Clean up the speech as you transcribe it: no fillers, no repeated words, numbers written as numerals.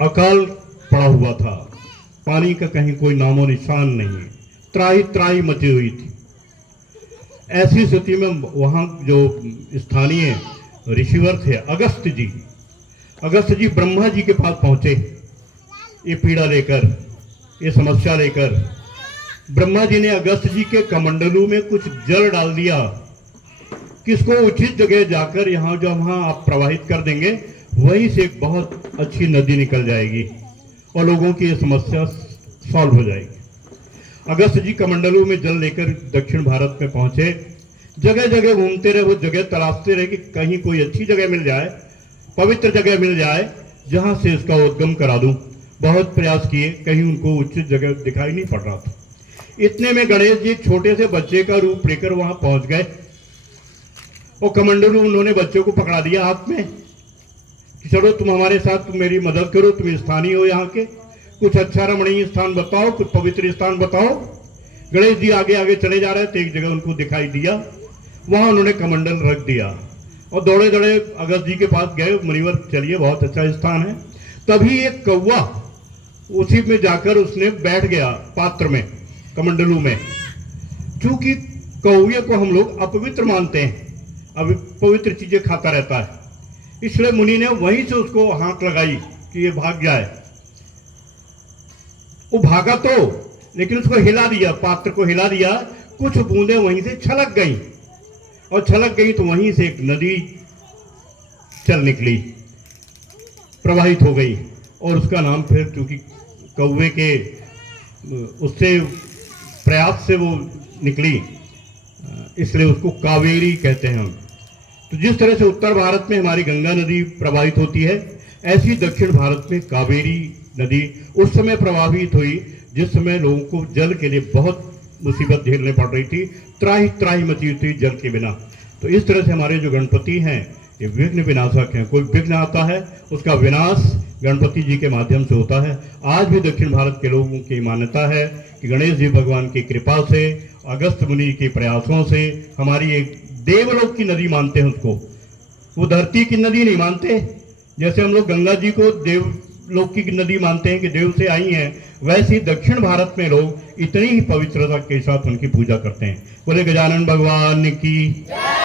अकाल पड़ा हुआ था, पानी का कहीं कोई नामो निशान नहीं, त्राही त्राही मची हुई थी। ऐसी स्थिति में वहाँ जो स्थानीय ऋषिवर थे अगस्त जी ब्रह्मा जी के पास पहुंचे, ये पीड़ा लेकर, ये समस्या लेकर। ब्रह्मा जी ने अगस्त जी के कमंडलू में कुछ जल डाल दिया कि इसको उचित जगह जाकर यहाँ जो वहाँ आप प्रवाहित कर देंगे, वहीं से एक बहुत अच्छी नदी निकल जाएगी और लोगों की ये समस्या सॉल्व हो जाएगी। अगस्त जी कमंडलू में जल लेकर दक्षिण भारत में पहुंचे, जगह जगह घूमते रहे, वो जगह तलाशते रहे कि कहीं कोई अच्छी जगह मिल जाए, पवित्र जगह मिल जाए जहां से इसका उद्गम करा दूं। बहुत प्रयास किए, कहीं उनको उचित जगह दिखाई नहीं पड़ रहा था। इतने में गणेश जी एक छोटे से बच्चे का रूप लेकर वहां पहुंच गए और कमंडलू उन्होंने बच्चे को पकड़ा दिया हाथ में कि चलो तुम हमारे साथ, तुम मेरी मदद करो, तुम स्थानीय हो यहाँ के, कुछ अच्छा रमणीय स्थान बताओ, कुछ पवित्र स्थान बताओ। गणेश जी आगे आगे चले जा रहे थे, एक जगह उनको दिखाई दिया, वहां उन्होंने कमंडल रख दिया और दौड़े दौड़े अगस्त जी के पास गए, मुनिवर चलिए बहुत अच्छा स्थान है। तभी एक कौवा उसी में जाकर उसने बैठ गया पात्र में, कमंडलू में। चूंकि कौवे को हम लोग अपवित्र मानते हैं, पवित्र चीजें खाता रहता है, इसलिए मुनि ने वहीं से उसको हाथ लगाई कि ये भाग जाए। वो भागा तो, लेकिन उसको हिला दिया, पात्र को हिला दिया, कुछ बूंदें वहीं से छलक गई और छलक गई तो वहीं से एक नदी चल निकली, प्रवाहित हो गई और उसका नाम फिर, क्योंकि कौवे के उससे प्रयास से वो निकली, इसलिए उसको कावेरी कहते हैं हम। तो जिस तरह से उत्तर भारत में हमारी गंगा नदी प्रवाहित होती है, ऐसी दक्षिण भारत में कावेरी नदी उस समय प्रभावित हुई जिस समय लोगों को जल के लिए बहुत मुसीबत झेलने पड़ रही थी, त्राही त्राही मची हुई थी जल के बिना। तो इस तरह से हमारे जो गणपति हैं ये विघ्न विनाशक हैं। कोई विघ्न आता है उसका विनाश गणपति जी के माध्यम से होता है। आज भी दक्षिण भारत के लोगों की मान्यता है कि गणेश जी भगवान की कृपा से, अगस्त मुनि के प्रयासों से हमारी एक देवलोक की नदी मानते हैं उसको, वो धरती की नदी नहीं मानते। जैसे हम लोग गंगा जी को देवलोक की नदी मानते हैं कि देव से आई हैं, वैसे ही दक्षिण भारत में लोग इतनी ही पवित्रता के साथ उनकी पूजा करते हैं। बोले गजानन भगवान की।